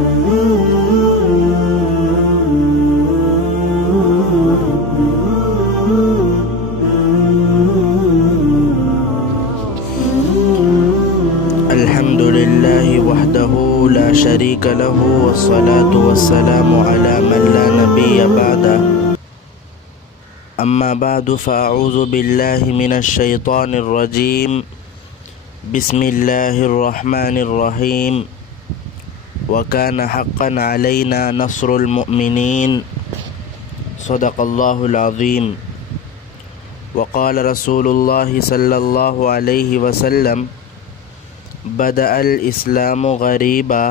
الحمد لله وحده لا شريك له والصلاة والسلام على من لا نبي بعده أما بعد فأعوذ بالله من الشيطان الرجيم بسم الله الرحمن الرحيم وكان حقا علينا نصر المؤمنين صدق الله العظيم وقال رسول الله صلى الله عليه وسلم بدأ الإسلام غريبا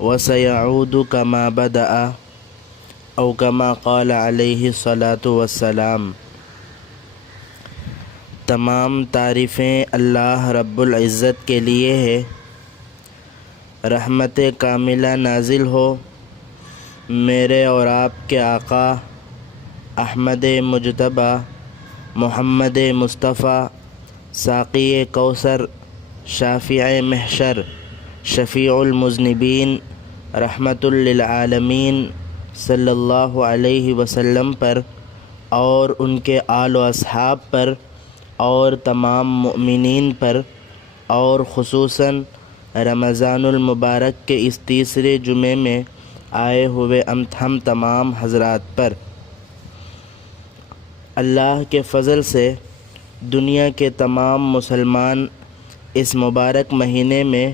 وسيعود كما بدأ او كما قال علیہ الصلاۃ والسلام۔ تمام تعریفیں اللہ رب العزت کے لیے ہے۔ رحمت کاملہ نازل ہو میرے اور آپ کے آقا احمد مجتبیٰ محمد مصطفیٰ ساقی کوثر شافع محشر شفیع المذنبین رحمت للعالمین صلی اللہ علیہ وسلم پر اور ان کے آل و اصحاب پر اور تمام مؤمنین پر اور خصوصاً رمضان المبارک کے اس تیسرے جمعے میں آئے ہوئے ہم تمام حضرات پر۔ اللہ کے فضل سے دنیا کے تمام مسلمان اس مبارک مہینے میں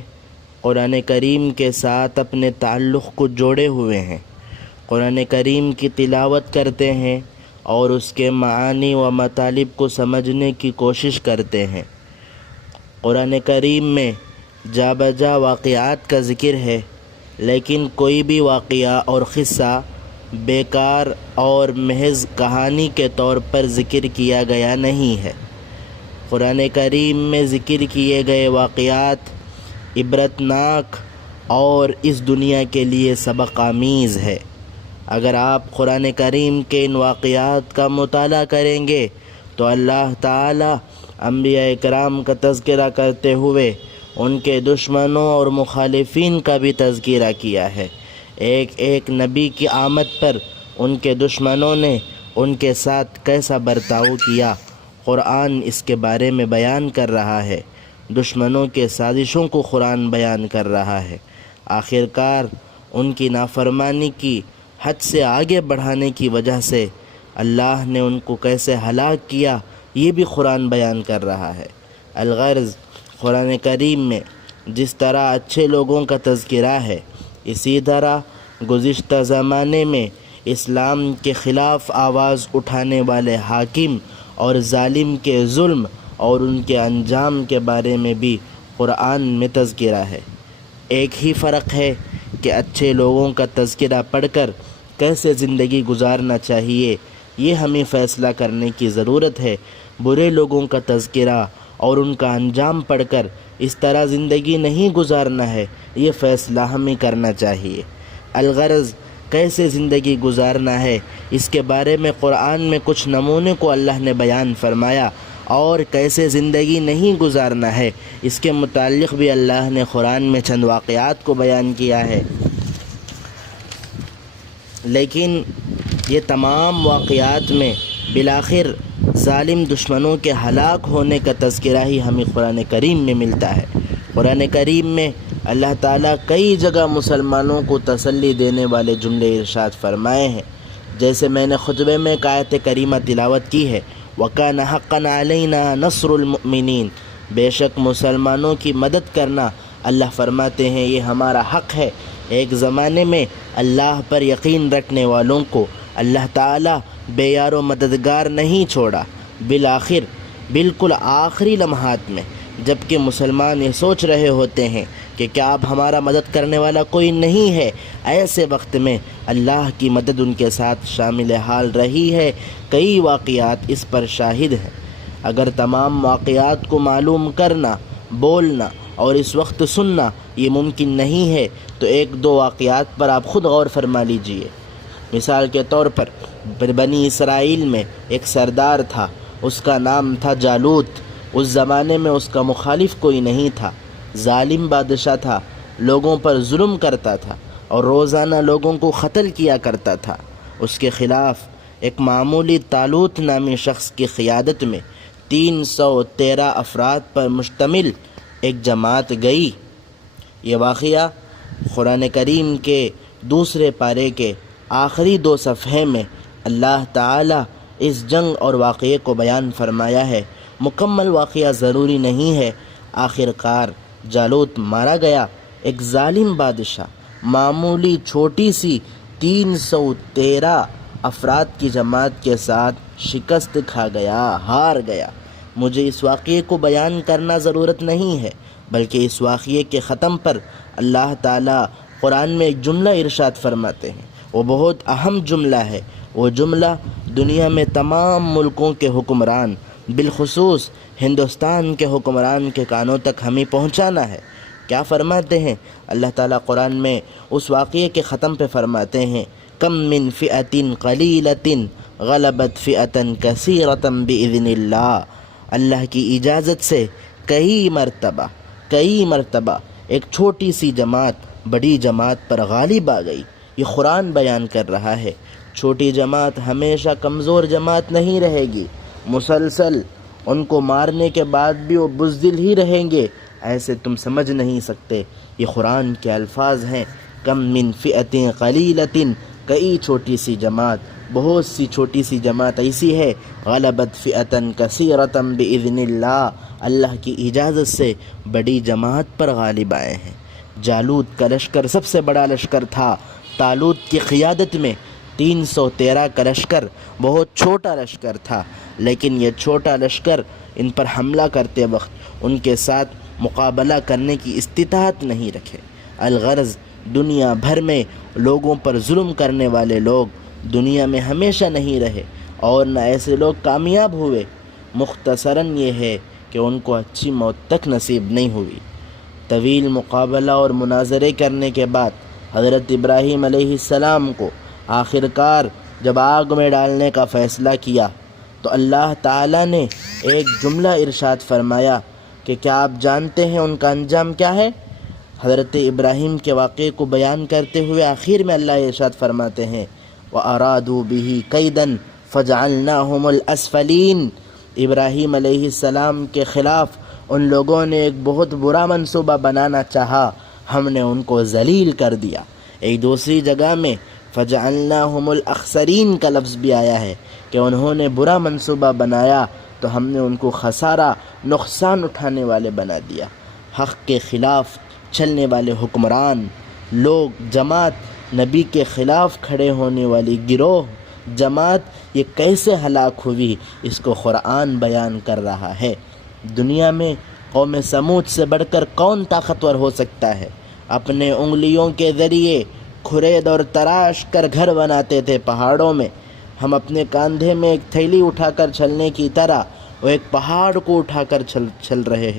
قرآن کریم کے ساتھ اپنے تعلق کو جوڑے ہوئے ہیں، قرآن کریم کی تلاوت کرتے ہیں اور اس کے معانی و مطالب کو سمجھنے کی کوشش کرتے ہیں۔ قرآن کریم میں جا بجا واقعات کا ذکر ہے، لیکن کوئی بھی واقعہ اور قصہ بیکار اور محض کہانی کے طور پر ذکر کیا گیا نہیں ہے۔ قرآن کریم میں ذکر کیے گئے واقعات عبرتناک اور اس دنیا کے لیے سبق آمیز ہے۔ اگر آپ قرآن کریم کے ان واقعات کا مطالعہ کریں گے تو اللہ تعالیٰ انبیاء کرام کا تذکرہ کرتے ہوئے ان کے دشمنوں اور مخالفین کا بھی تذکرہ کیا ہے۔ ایک ایک نبی کی آمد پر ان کے دشمنوں نے ان کے ساتھ کیسا برتاؤ کیا، قرآن اس کے بارے میں بیان کر رہا ہے۔ دشمنوں کے سازشوں کو قرآن بیان کر رہا ہے۔ آخرکار ان کی نافرمانی کی حد سے آگے بڑھانے کی وجہ سے اللہ نے ان کو کیسے ہلاک کیا، یہ بھی قرآن بیان کر رہا ہے۔ الغرض قرآن کریم میں جس طرح اچھے لوگوں کا تذکرہ ہے، اسی طرح گزشتہ زمانے میں اسلام کے خلاف آواز اٹھانے والے حاکم اور ظالم کے ظلم اور ان کے انجام کے بارے میں بھی قرآن میں تذکرہ ہے۔ ایک ہی فرق ہے کہ اچھے لوگوں کا تذکرہ پڑھ کر کیسے زندگی گزارنا چاہیے یہ ہمیں فیصلہ کرنے کی ضرورت ہے۔ برے لوگوں کا تذکرہ اور ان کا انجام پڑھ کر اس طرح زندگی نہیں گزارنا ہے، یہ فیصلہ ہمیں کرنا چاہیے۔ الغرض کیسے زندگی گزارنا ہے اس کے بارے میں قرآن میں کچھ نمونے کو اللہ نے بیان فرمایا، اور کیسے زندگی نہیں گزارنا ہے اس کے متعلق بھی اللہ نے قرآن میں چند واقعات کو بیان کیا ہے۔ لیکن یہ تمام واقعات میں بالآخر ظالم دشمنوں کے ہلاک ہونے کا تذکرہ ہی ہمیں قرآن کریم میں ملتا ہے۔ قرآن کریم میں اللہ تعالیٰ کئی جگہ مسلمانوں کو تسلی دینے والے جملے ارشاد فرمائے ہیں، جیسے میں نے خطبے میں ایک آیت کریمہ تلاوت کی ہے، وَكَانَ حَقًّا عَلَيْنَا نَصْرُ الْمُؤْمِنِينَ، بے شک مسلمانوں کی مدد کرنا اللہ فرماتے ہیں یہ ہمارا حق ہے۔ ایک زمانے میں اللہ پر یقین رکھنے والوں کو اللہ تعالیٰ بے یار و مددگار نہیں چھوڑا۔ بالآخر بالکل آخری لمحات میں جب کہ مسلمان یہ سوچ رہے ہوتے ہیں کہ کیا اب ہمارا مدد کرنے والا کوئی نہیں ہے، ایسے وقت میں اللہ کی مدد ان کے ساتھ شامل حال رہی ہے۔ کئی واقعات اس پر شاہد ہیں۔ اگر تمام واقعات کو معلوم کرنا، بولنا اور اس وقت سننا یہ ممکن نہیں ہے تو ایک دو واقعات پر آپ خود غور فرما لیجئے۔ مثال کے طور پر بنی اسرائیل میں ایک سردار تھا، اس کا نام تھا جالوت۔ اس زمانے میں اس کا مخالف کوئی نہیں تھا، ظالم بادشاہ تھا، لوگوں پر ظلم کرتا تھا، اور روزانہ لوگوں کو قتل کیا کرتا تھا۔ اس کے خلاف ایک معمولی طالوت نامی شخص کی قیادت میں 313 افراد پر مشتمل ایک جماعت گئی۔ یہ واقعہ قرآن کریم کے دوسرے پارے کے آخری 2 صفحے میں اللہ تعالیٰ اس جنگ اور واقعے کو بیان فرمایا ہے۔ مکمل واقعہ ضروری نہیں ہے۔ آخر کار جالوت مارا گیا۔ ایک ظالم بادشاہ معمولی چھوٹی سی 313 افراد کی جماعت کے ساتھ شکست کھا گیا، ہار گیا۔ مجھے اس واقعے کو بیان کرنا ضرورت نہیں ہے، بلکہ اس واقعے کے ختم پر اللہ تعالیٰ قرآن میں ایک جملہ ارشاد فرماتے ہیں۔ وہ بہت اہم جملہ ہے۔ وہ جملہ دنیا میں تمام ملکوں کے حکمران، بالخصوص ہندوستان کے حکمران کے کانوں تک ہمیں پہنچانا ہے۔ کیا فرماتے ہیں اللہ تعالیٰ قرآن میں؟ اس واقعے کے ختم پہ فرماتے ہیں، کم من فئۃ قلیلۃ غلبت فئۃ کثیرۃ بإذن اللہ۔ اللہ کی اجازت سے کئی مرتبہ ایک چھوٹی سی جماعت بڑی جماعت پر غالب آ گئی۔ یہ قرآن بیان کر رہا ہے۔ چھوٹی جماعت ہمیشہ کمزور جماعت نہیں رہے گی، مسلسل ان کو مارنے کے بعد بھی وہ بزدل ہی رہیں گے، ایسے تم سمجھ نہیں سکتے۔ یہ قرآن کے الفاظ ہیں، کم من فئۃ قلیلۃ، کئی چھوٹی سی جماعت، بہت سی چھوٹی سی جماعت ایسی ہے، غلبت فئۃ کثیرۃ بإذن اللہ، اللہ کی اجازت سے بڑی جماعت پر غالب آئے ہیں۔ جالوت کا لشکر سب سے بڑا لشکر تھا۔ طالوت کی قیادت میں 313 کا لشکر بہت چھوٹا لشکر تھا، لیکن یہ چھوٹا لشکر ان پر حملہ کرتے وقت ان کے ساتھ مقابلہ کرنے کی استطاعت نہیں رکھے۔ الغرض دنیا بھر میں لوگوں پر ظلم کرنے والے لوگ دنیا میں ہمیشہ نہیں رہے، اور نہ ایسے لوگ کامیاب ہوئے۔ مختصراً یہ ہے کہ ان کو اچھی موت تک نصیب نہیں ہوئی۔ طویل مقابلہ اور مناظرے کرنے کے بعد حضرت ابراہیم علیہ السلام کو آخر کار جب آگ میں ڈالنے کا فیصلہ کیا تو اللہ تعالیٰ نے ایک جملہ ارشاد فرمایا کہ کیا آپ جانتے ہیں ان کا انجام کیا ہے؟ حضرت ابراہیم کے واقعے کو بیان کرتے ہوئے آخر میں اللہ ارشاد فرماتے ہیں، وَأَرَادُوا بِهِ كَيْدًا فَجَعَلْنَاهُمُ الْأَسْفَلِينَ۔ ابراہیم علیہ السلام کے خلاف ان لوگوں نے ایک بہت برا منصوبہ بنانا چاہا، ہم نے ان کو ذلیل کر دیا۔ ایک دوسری جگہ میں فَجَعَلْنَاهُمُ الْأَخْسَرِينَ کا لفظ بھی آیا ہے کہ انہوں نے برا منصوبہ بنایا تو ہم نے ان کو خسارہ، نقصان اٹھانے والے بنا دیا۔ حق کے خلاف چلنے والے حکمران لوگ، جماعت، نبی کے خلاف کھڑے ہونے والی گروہ، جماعت، یہ کیسے ہلاک ہوئی، اس کو قرآن بیان کر رہا ہے۔ دنیا میں قوم سمود سے بڑھ کر کون طاقتور ہو سکتا ہے؟ اپنے انگلیوں کے ذریعے کھرید اور تراش کر گھر بناتے تھے پہاڑوں میں۔ ہم اپنے کاندھے میں ایک تھیلی اٹھا کر چلنے کی طرح وہ ایک پہاڑ کو اٹھا کر چل رہے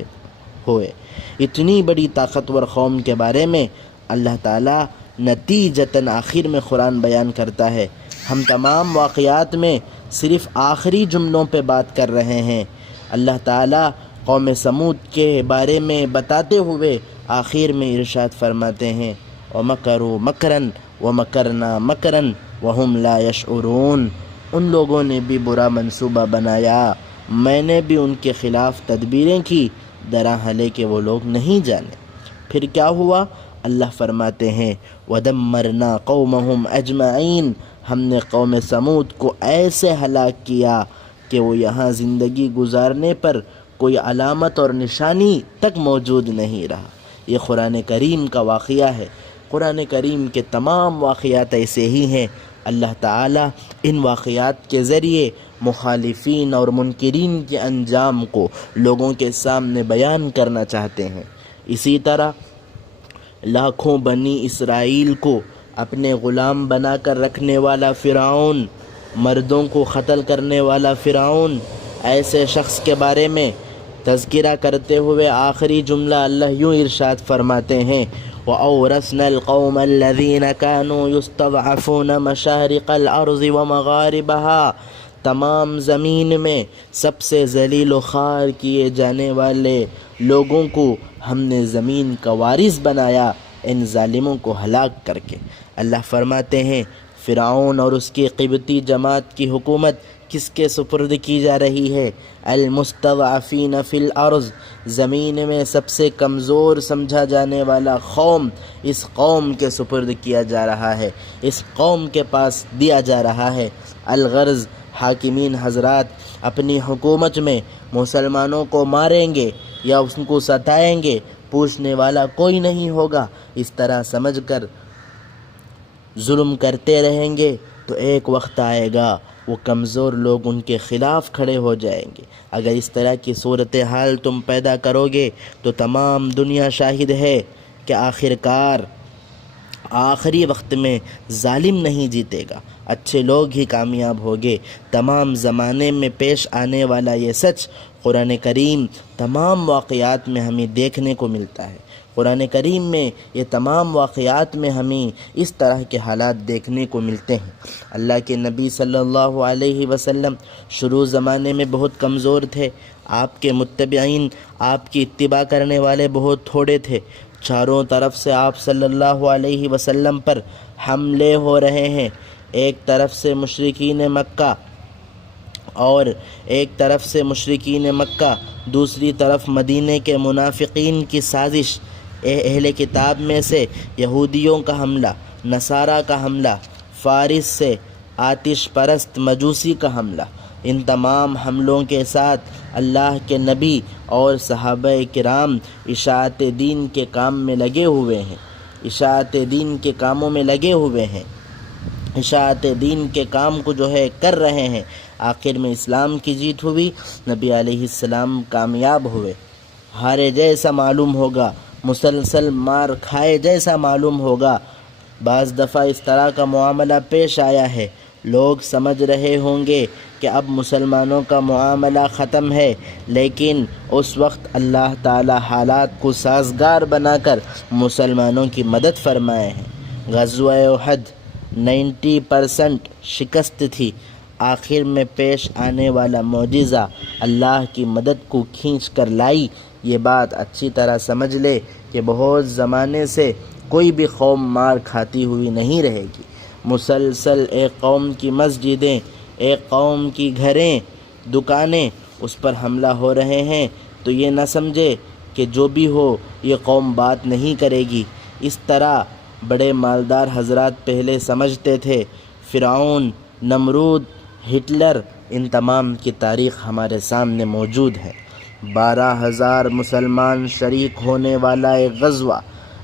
ہوئے۔ اتنی بڑی طاقتور قوم کے بارے میں اللہ تعالیٰ نتیجتاً آخر میں قرآن بیان کرتا ہے۔ ہم تمام واقعات میں صرف آخری جملوں پہ بات کر رہے ہیں۔ اللہ تعالیٰ قوم سمود کے بارے میں بتاتے ہوئے آخر میں ارشاد فرماتے ہیں، وَمَكَرُوا مَكْرًا وَمَكَرْنَا مَكْرًا وَهُمْ لَا يَشْعُرُونَ۔ ان لوگوں نے بھی برا منصوبہ بنایا، میں نے بھی ان کے خلاف تدبیریں کی، دراحالے کہ وہ لوگ نہیں جانے۔ پھر کیا ہوا؟ اللہ فرماتے ہیں، وَدَمَّرْنَا قَوْمَهُمْ أَجْمَعِينَ۔ ہم نے قوم سمود کو ایسے ہلاک کیا کہ وہ یہاں زندگی گزارنے پر کوئی علامت اور نشانی تک موجود نہیں رہا۔ یہ قرآن کریم کا واقعہ ہے۔ قرآن کریم کے تمام واقعات ایسے ہی ہیں۔ اللہ تعالیٰ ان واقعات کے ذریعے مخالفین اور منکرین کے انجام کو لوگوں کے سامنے بیان کرنا چاہتے ہیں۔ اسی طرح لاکھوں بنی اسرائیل کو اپنے غلام بنا کر رکھنے والا فرعون، مردوں کو قتل کرنے والا فرعون، ایسے شخص کے بارے میں تذکرہ کرتے ہوئے آخری جملہ اللہ یوں ارشاد فرماتے ہیں، وَأَوْرَثْنَا الْقَوْمَ الَّذِينَ كَانُوا يُسْتَضْعَفُونَ مَشَارِقَ الْأَرْضِ وَمَغَارِبَهَا۔ تمام زمین میں سب سے ذلیل و خوار کیے جانے والے لوگوں کو ہم نے زمین کا وارث بنایا، ان ظالموں کو ہلاک کر کے۔ اللہ فرماتے ہیں فرعون اور اس کی قبطی جماعت کی حکومت کس کے سپرد کی جا رہی ہے؟ المستضعفین فی الارض، زمین میں سب سے کمزور سمجھا جانے والا قوم، اس قوم کے سپرد کیا جا رہا ہے، اس قوم کے پاس دیا جا رہا ہے۔ الغرض حاکمین حضرات اپنی حکومت میں مسلمانوں کو ماریں گے یا ان کو ستائیں گے، پوچھنے والا کوئی نہیں ہوگا، اس طرح سمجھ کر ظلم کرتے رہیں گے تو ایک وقت آئے گا وہ کمزور لوگ ان کے خلاف کھڑے ہو جائیں گے۔ اگر اس طرح کی صورتحال تم پیدا کرو گے تو تمام دنیا شاہد ہے کہ آخرکار آخری وقت میں ظالم نہیں جیتے گا، اچھے لوگ ہی کامیاب ہوگے۔ تمام زمانے میں پیش آنے والا یہ سچ قرآن کریم تمام واقعات میں ہمیں دیکھنے کو ملتا ہے۔ قرآن کریم میں یہ تمام واقعات میں ہمیں اس طرح کے حالات دیکھنے کو ملتے ہیں۔ اللہ کے نبی صلی اللہ علیہ وسلم شروع زمانے میں بہت کمزور تھے، آپ کے متبعین، آپ کی اتباع کرنے والے بہت تھوڑے تھے، چاروں طرف سے آپ صلی اللہ علیہ وسلم پر حملے ہو رہے ہیں، ایک طرف سے مشرکین مکہ اور ایک طرف سے مشرکین مکہ، دوسری طرف مدینے کے منافقین کی سازش، اہل کتاب میں سے یہودیوں کا حملہ، نصارہ کا حملہ، فارس سے آتش پرست مجوسی کا حملہ۔ ان تمام حملوں کے ساتھ اللہ کے نبی اور صحابہ کرام اشاعت دین کے کام میں لگے ہوئے ہیں، اشاعت دین کے کاموں میں لگے ہوئے ہیں، اشاعت دین کے کام کو جو ہے کر رہے ہیں۔ آخر میں اسلام کی جیت ہوئی، نبی علیہ السلام کامیاب ہوئے۔ ہارے جیسا معلوم ہوگا، مسلسل مار کھائے جیسا معلوم ہوگا۔ بعض دفعہ اس طرح کا معاملہ پیش آیا ہے، لوگ سمجھ رہے ہوں گے کہ اب مسلمانوں کا معاملہ ختم ہے، لیکن اس وقت اللہ تعالی حالات کو سازگار بنا کر مسلمانوں کی مدد فرمائے ہیں۔ غزوہ احد 90% شکست تھی، آخر میں پیش آنے والا معجزہ اللہ کی مدد کو کھینچ کر لائی۔ یہ بات اچھی طرح سمجھ لے کہ بہت زمانے سے کوئی بھی قوم مار کھاتی ہوئی نہیں رہے گی۔ مسلسل ایک قوم کی مسجدیں، ایک قوم کی گھریں، دکانیں اس پر حملہ ہو رہے ہیں تو یہ نہ سمجھے کہ جو بھی ہو یہ قوم بات نہیں کرے گی۔ اس طرح بڑے مالدار حضرات پہلے سمجھتے تھے۔ فرعون، نمرود، ہٹلر، ان تمام کی تاریخ ہمارے سامنے موجود ہے۔ 12,000 مسلمان شریک ہونے والا ایک غزوہ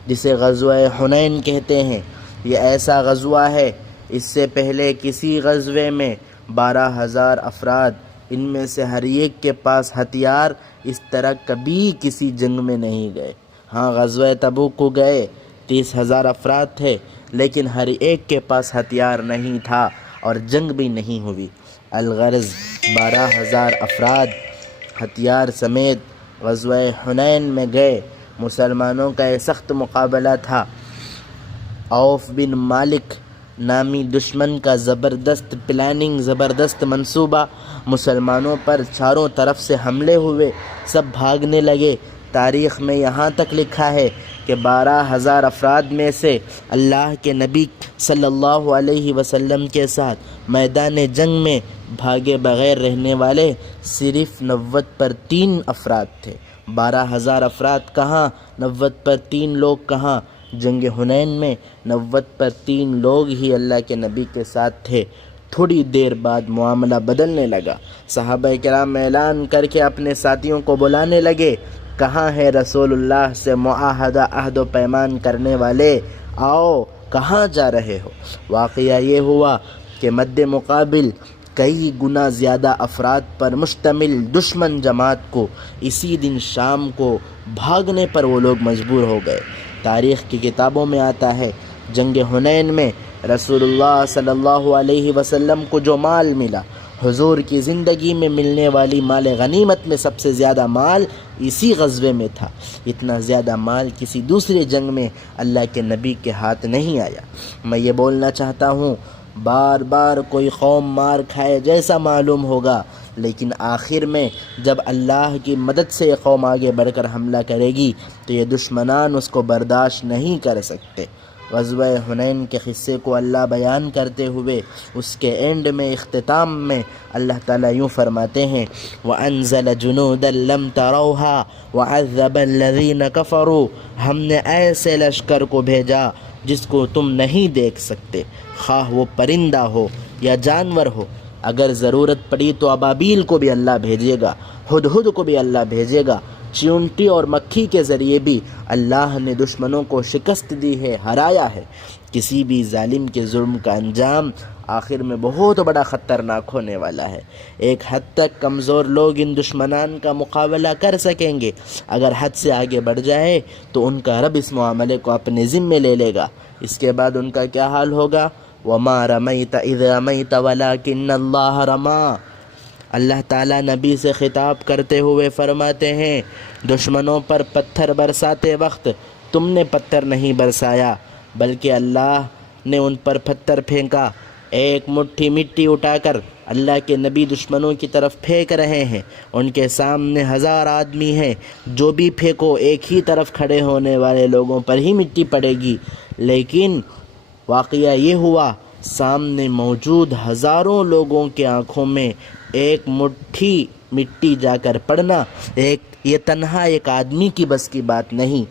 جسے غزوہ حنین کہتے ہیں، یہ ایسا غزوہ ہے، اس سے پہلے کسی غزوے میں 12,000 افراد، ان میں سے ہر ایک کے پاس ہتھیار اس طرح کبھی کسی جنگ میں نہیں گئے۔ ہاں غزوہ تبوک کو گئے، 30,000 افراد تھے، لیکن ہر ایک کے پاس ہتھیار نہیں تھا اور جنگ بھی نہیں ہوئی۔ الغرض 12,000 افراد ہتھیار سمیت غزوہ حنین میں گئے۔ مسلمانوں کا یہ سخت مقابلہ تھا۔ عوف بن مالک نامی دشمن کا زبردست پلاننگ، زبردست منصوبہ، مسلمانوں پر چاروں طرف سے حملے ہوئے، سب بھاگنے لگے۔ تاریخ میں یہاں تک لکھا ہے کہ 12,000 افراد میں سے اللہ کے نبی صلی اللہ علیہ وسلم کے ساتھ میدان جنگ میں بھاگے بغیر رہنے والے صرف 90 افراد تھے۔ 12,000 افراد کہاں، 90 لوگ کہاں؟ جنگ حنین میں 90 لوگ ہی اللہ کے نبی کے ساتھ تھے۔ تھوڑی دیر بعد معاملہ بدلنے لگا، صحابہ کرام اعلان کر کے اپنے ساتھیوں کو بلانے لگے، کہاں ہے رسول اللہ سے معاہدہ عہد و پیمان کرنے والے؟ آؤ، کہاں جا رہے ہو؟ واقعہ یہ ہوا کہ مد مقابل کئی گنا زیادہ افراد پر مشتمل دشمن جماعت کو اسی دن شام کو بھاگنے پر وہ لوگ مجبور ہو گئے۔ تاریخ کی کتابوں میں آتا ہے جنگ حنین میں رسول اللہ صلی اللہ علیہ وسلم کو جو مال ملا، حضور کی زندگی میں ملنے والی مال غنیمت میں سب سے زیادہ مال اسی غزوے میں تھا۔ اتنا زیادہ مال کسی دوسرے جنگ میں اللہ کے نبی کے ہاتھ نہیں آیا۔ میں یہ بولنا چاہتا ہوں، بار بار کوئی قوم مار کھائے جیسا معلوم ہوگا لیکن آخر میں جب اللہ کی مدد سے یہ قوم آگے بڑھ کر حملہ کرے گی تو یہ دشمنان اس کو برداشت نہیں کر سکتے۔ غزوہ حنین کے قصے کو اللہ بیان کرتے ہوئے اس کے اینڈ میں، اختتام میں اللہ تعالیٰ یوں فرماتے ہیں وَأَنزَلَ جُنُودًا لَمْ تَرَوْهَا وَعَذَّبَ الَّذِينَ كَفَرُوا، ہم نے ایسے لشکر کو بھیجا جس کو تم نہیں دیکھ سکتے، خواہ وہ پرندہ ہو یا جانور ہو۔ اگر ضرورت پڑی تو ابابیل کو بھی اللہ بھیجے گا، ہدہد کو بھی اللہ بھیجے گا، چیونٹی اور مکھی کے ذریعے بھی اللہ نے دشمنوں کو شکست دی ہے، ہرایا ہے۔ کسی بھی ظالم کے ظلم کا انجام آخر میں بہت بڑا خطرناک ہونے والا ہے۔ ایک حد تک کمزور لوگ ان دشمنان کا مقابلہ کر سکیں گے، اگر حد سے آگے بڑھ جائے تو ان کا رب اس معاملے کو اپنے ذمے لے لے گا۔ اس کے بعد ان کا کیا حال ہوگا؟ وَمَا رَمَيْتَ إِذْ رَمَيْتَ وَلَكِنَّ اللَّهَ رَمَى۔ اللہ تعالیٰ نبی سے خطاب کرتے ہوئے فرماتے ہیں دشمنوں پر پتھر برساتے وقت تم نے پتھر نہیں برسایا بلکہ اللہ نے ان پر پتھر پھینکا۔ ایک مٹھی مٹی اٹھا کر اللہ کے نبی دشمنوں کی طرف پھینک رہے ہیں، ان کے سامنے 1000 آدمی ہیں، جو بھی پھینکو ایک ہی طرف کھڑے ہونے والے لوگوں پر ہی مٹی پڑے گی۔ لیکن واقعہ یہ ہوا سامنے موجود ہزاروں لوگوں کے آنکھوں میں ایک مٹھی مٹی جا کر پڑنا یہ تنہا ایک آدمی کی بس کی بات نہیں،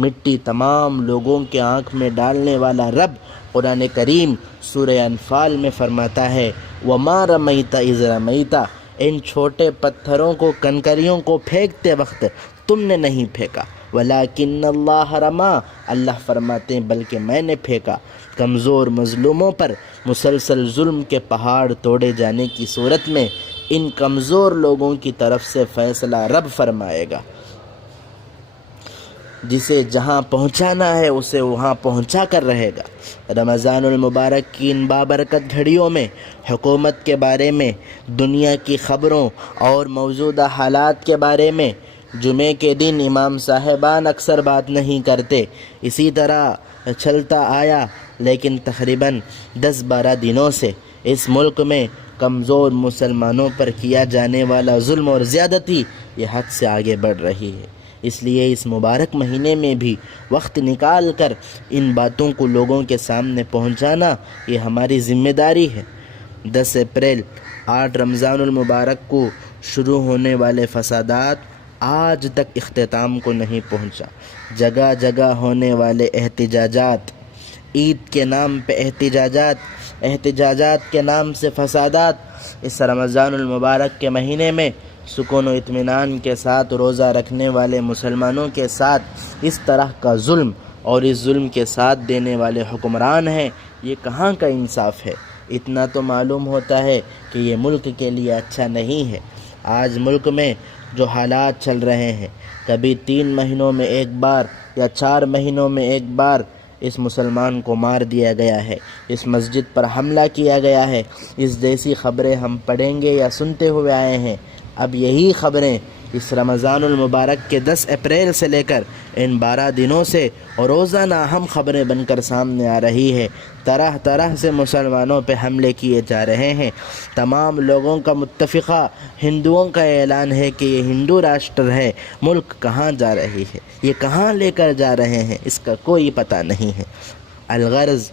مٹی تمام لوگوں کے آنکھ میں ڈالنے والا رب قرآن کریم سورہ انفال میں فرماتا ہے وَمَا رَمَيْتَ إِذْ رَمَيْتَ، ان چھوٹے پتھروں کو، کنکریوں کو پھینکتے وقت تم نے نہیں پھینکا، وَلَكِنَّ اللَّهَ رَمَى، اللہ فرماتے ہیں بلکہ میں نے پھینکا۔ کمزور مظلوموں پر مسلسل ظلم کے پہاڑ توڑے جانے کی صورت میں ان کمزور لوگوں کی طرف سے فیصلہ رب فرمائے گا، جسے جہاں پہنچانا ہے اسے وہاں پہنچا کر رہے گا۔ رمضان المبارک کی ان بابرکت گھڑیوں میں حکومت کے بارے میں، دنیا کی خبروں اور موجودہ حالات کے بارے میں جمعے کے دن امام صاحبان اکثر بات نہیں کرتے، اسی طرح چلتا آیا، لیکن تقریباً 10-12 دنوں سے اس ملک میں کمزور مسلمانوں پر کیا جانے والا ظلم اور زیادتی یہ حد سے آگے بڑھ رہی ہے۔ اس لیے اس مبارک مہینے میں بھی وقت نکال کر ان باتوں کو لوگوں کے سامنے پہنچانا یہ ہماری ذمہ داری ہے۔ 10 اپریل 8 رمضان المبارک کو شروع ہونے والے فسادات آج تک اختتام کو نہیں پہنچا۔ جگہ جگہ ہونے والے احتجاجات، عید کے نام پہ احتجاجات کے نام سے فسادات، اس رمضان المبارک کے مہینے میں سکون و اطمینان کے ساتھ روزہ رکھنے والے مسلمانوں کے ساتھ اس طرح کا ظلم اور اس ظلم کے ساتھ دینے والے حکمران ہیں، یہ کہاں کا انصاف ہے؟ اتنا تو معلوم ہوتا ہے کہ یہ ملک کے لیے اچھا نہیں ہے۔ آج ملک میں جو حالات چل رہے ہیں، کبھی 3 مہینوں میں ایک بار یا 4 مہینوں میں ایک بار اس مسلمان کو مار دیا گیا ہے، اس مسجد پر حملہ کیا گیا ہے، اس جیسی خبریں ہم پڑھیں گے یا سنتے ہوئے آئے ہیں۔ اب یہی خبریں اس رمضان المبارک کے 10 اپریل سے لے کر ان 12 دنوں سے اور روزانہ اہم خبریں بن کر سامنے آ رہی ہے۔ طرح طرح سے مسلمانوں پہ حملے کیے جا رہے ہیں۔ تمام لوگوں کا متفقہ ہندوؤں کا اعلان ہے کہ یہ ہندو راشٹر ہے۔ ملک کہاں جا رہی ہے، یہ کہاں لے کر جا رہے ہیں، اس کا کوئی پتہ نہیں ہے۔ الغرض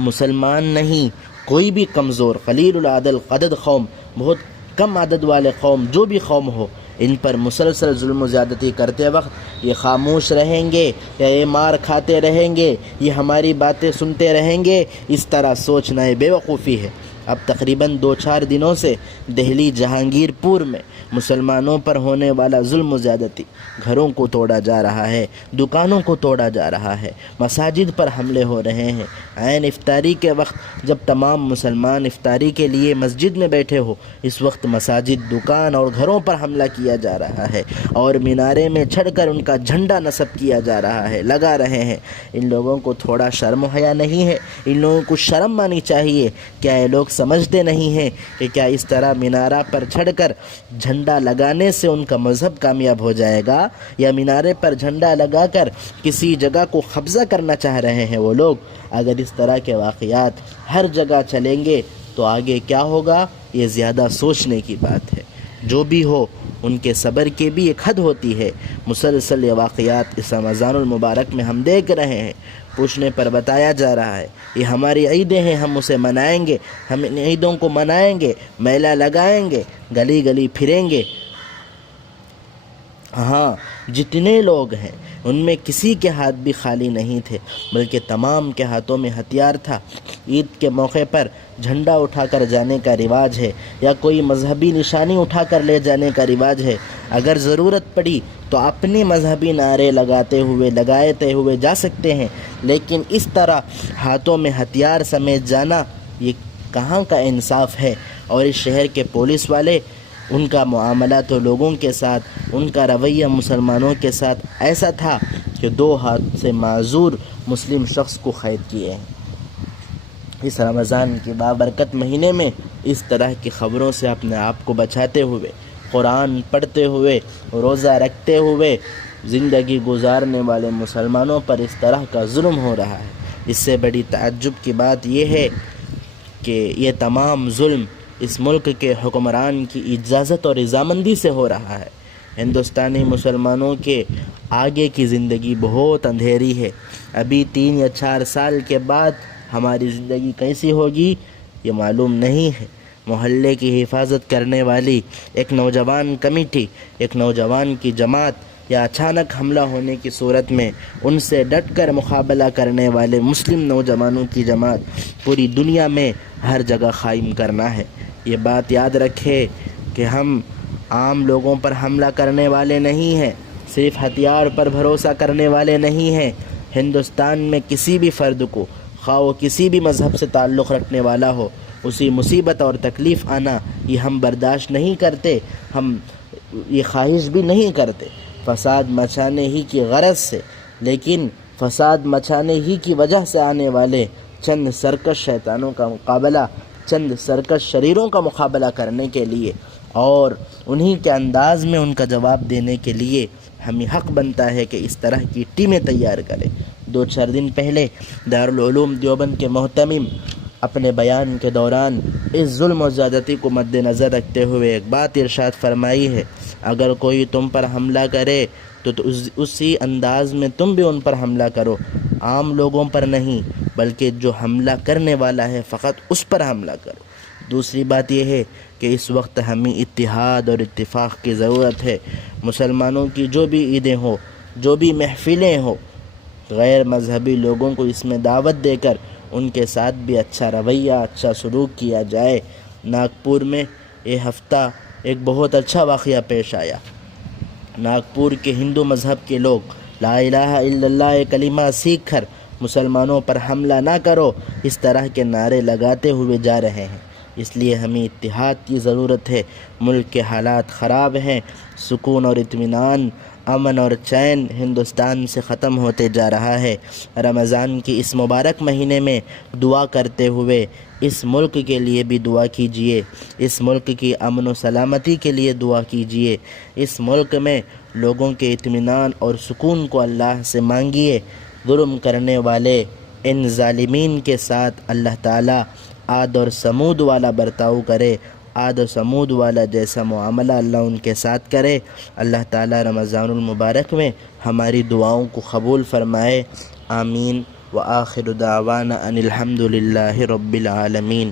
مسلمان نہیں، کوئی بھی کمزور، قلیل العدد قوم، بہت کم عدد والے قوم، جو بھی قوم ہو، ان پر مسلسل ظلم و زیادتی کرتے وقت یہ خاموش رہیں گے یا یہ مار کھاتے رہیں گے، یہ ہماری باتیں سنتے رہیں گے، اس طرح سوچنا بے وقوفی ہے۔ اب تقریباً 2-4 دنوں سے دہلی جہانگیر پور میں مسلمانوں پر ہونے والا ظلم و زیادتی، گھروں کو توڑا جا رہا ہے، دکانوں کو توڑا جا رہا ہے، مساجد پر حملے ہو رہے ہیں۔ عین افطاری کے وقت جب تمام مسلمان افطاری کے لیے مسجد میں بیٹھے ہو، اس وقت مساجد، دکان اور گھروں پر حملہ کیا جا رہا ہے اور مینارے میں چڑھ کر ان کا جھنڈا نصب کیا جا رہا ہے، لگا رہے ہیں۔ ان لوگوں کو تھوڑا شرم و حیا نہیں ہے؟ ان لوگوں کو شرم آنی چاہیے۔ کیا یہ لوگ سمجھتے نہیں ہیں کہ کیا اس طرح مینارہ پر چڑھ کر جھنڈا لگانے سے ان کا مذہب کامیاب ہو جائے گا، یا مینارے پر جھنڈا لگا کر کسی جگہ کو قبضہ کرنا چاہ رہے ہیں وہ لوگ؟ اگر اس طرح کے واقعات ہر جگہ چلیں گے تو آگے کیا ہوگا یہ زیادہ سوچنے کی بات ہے۔ جو بھی ہو ان کے صبر کی بھی ایک حد ہوتی ہے۔ مسلسل یہ واقعات اس رمضان المبارک میں ہم دیکھ رہے ہیں، پوچھنے پر بتایا جا رہا ہے یہ ہماری عیدیں ہیں، ہم اسے منائیں گے، ہم ان عیدوں کو منائیں گے، میلہ لگائیں گے، گلی گلی پھریں گے۔ ہاں، جتنے لوگ ہیں ان میں کسی کے ہاتھ بھی خالی نہیں تھے، بلکہ تمام کے ہاتھوں میں ہتھیار تھا۔ عید کے موقع پر جھنڈا اٹھا کر جانے کا رواج ہے، یا کوئی مذہبی نشانی اٹھا کر لے جانے کا رواج ہے۔ اگر ضرورت پڑی تو اپنے مذہبی نعرے لگاتے ہوئے جا سکتے ہیں، لیکن اس طرح ہاتھوں میں ہتھیار سمیت جانا یہ کہاں کا انصاف ہے؟ اور اس شہر کے پولیس والے، ان کا معاملہ تو لوگوں کے ساتھ، ان کا رویہ مسلمانوں کے ساتھ ایسا تھا کہ 2 ہاتھ سے معذور مسلم شخص کو قید کیے ہیں۔ اس رمضان کے بابرکت مہینے میں اس طرح کی خبروں سے اپنے آپ کو بچاتے ہوئے، قرآن پڑھتے ہوئے، روزہ رکھتے ہوئے زندگی گزارنے والے مسلمانوں پر اس طرح کا ظلم ہو رہا ہے۔ اس سے بڑی تعجب کی بات یہ ہے کہ یہ تمام ظلم اس ملک کے حکمران کی اجازت اور رضامندی سے ہو رہا ہے۔ ہندوستانی مسلمانوں کے آگے کی زندگی بہت اندھیری ہے۔ ابھی 3 یا 4 سال کے بعد ہماری زندگی کیسی ہوگی یہ معلوم نہیں ہے۔ محلے کی حفاظت کرنے والی ایک نوجوان کمیٹی، ایک نوجوان کی جماعت، یا اچانک حملہ ہونے کی صورت میں ان سے ڈٹ کر مقابلہ کرنے والے مسلم نوجوانوں کی جماعت پوری دنیا میں ہر جگہ قائم کرنا ہے۔ یہ بات یاد رکھے کہ ہم عام لوگوں پر حملہ کرنے والے نہیں ہیں، صرف ہتھیار پر بھروسہ کرنے والے نہیں ہیں۔ ہندوستان میں کسی بھی فرد کو، خواہ وہ کسی بھی مذہب سے تعلق رکھنے والا ہو، اسی مصیبت اور تکلیف آنا یہ ہم برداشت نہیں کرتے، ہم یہ خواہش بھی نہیں کرتے فساد مچانے ہی کی غرض سے، لیکن فساد مچانے ہی کی وجہ سے آنے والے چند سرکش شیطانوں کا مقابلہ، چند سرکش شریروں کا مقابلہ کرنے کے لیے اور انہی کے انداز میں ان کا جواب دینے کے لیے ہمیں حق بنتا ہے کہ اس طرح کی ٹیمیں تیار کریں۔ 2-4 دن پہلے دارالعلوم دیوبند کے محتمم اپنے بیان کے دوران اس ظلم و زیادتی کو مد نظر رکھتے ہوئے ایک بات ارشاد فرمائی ہے، اگر کوئی تم پر حملہ کرے تو اسی انداز میں تم بھی ان پر حملہ کرو، عام لوگوں پر نہیں بلکہ جو حملہ کرنے والا ہے فقط اس پر حملہ کرو۔ دوسری بات یہ ہے کہ اس وقت ہمیں اتحاد اور اتفاق کی ضرورت ہے۔ مسلمانوں کی جو بھی عیدیں ہوں، جو بھی محفلیں ہوں، غیر مذہبی لوگوں کو اس میں دعوت دے کر ان کے ساتھ بھی اچھا رویہ، اچھا سلوک کیا جائے۔ ناگپور میں یہ ہفتہ ایک بہت اچھا واقعہ پیش آیا۔ ناگپور کے ہندو مذہب کے لوگ لا الہ الا اللہ کلمہ سیکھ کر مسلمانوں پر حملہ نہ کرو اس طرح کے نعرے لگاتے ہوئے جا رہے ہیں۔ اس لیے ہمیں اتحاد کی ضرورت ہے۔ ملک کے حالات خراب ہیں، سکون اور اطمینان، امن اور چین ہندوستان سے ختم ہوتے جا رہا ہے۔ رمضان کی اس مبارک مہینے میں دعا کرتے ہوئے اس ملک کے لیے بھی دعا کیجیے، اس ملک کی امن و سلامتی کے لیے دعا کیجیے، اس ملک میں لوگوں کے اطمینان اور سکون کو اللہ سے مانگیے۔ ظلم کرنے والے ان ظالمین کے ساتھ اللہ تعالیٰ عاد اور سمود والا برتاؤ کرے، عاد و سمود والا جیسا معاملہ اللہ ان کے ساتھ کرے۔ اللہ تعالیٰ رمضان المبارک میں ہماری دعاؤں کو قبول فرمائے۔ آمین۔ وآخر دعوانا ان الحمد للہ رب العالمین۔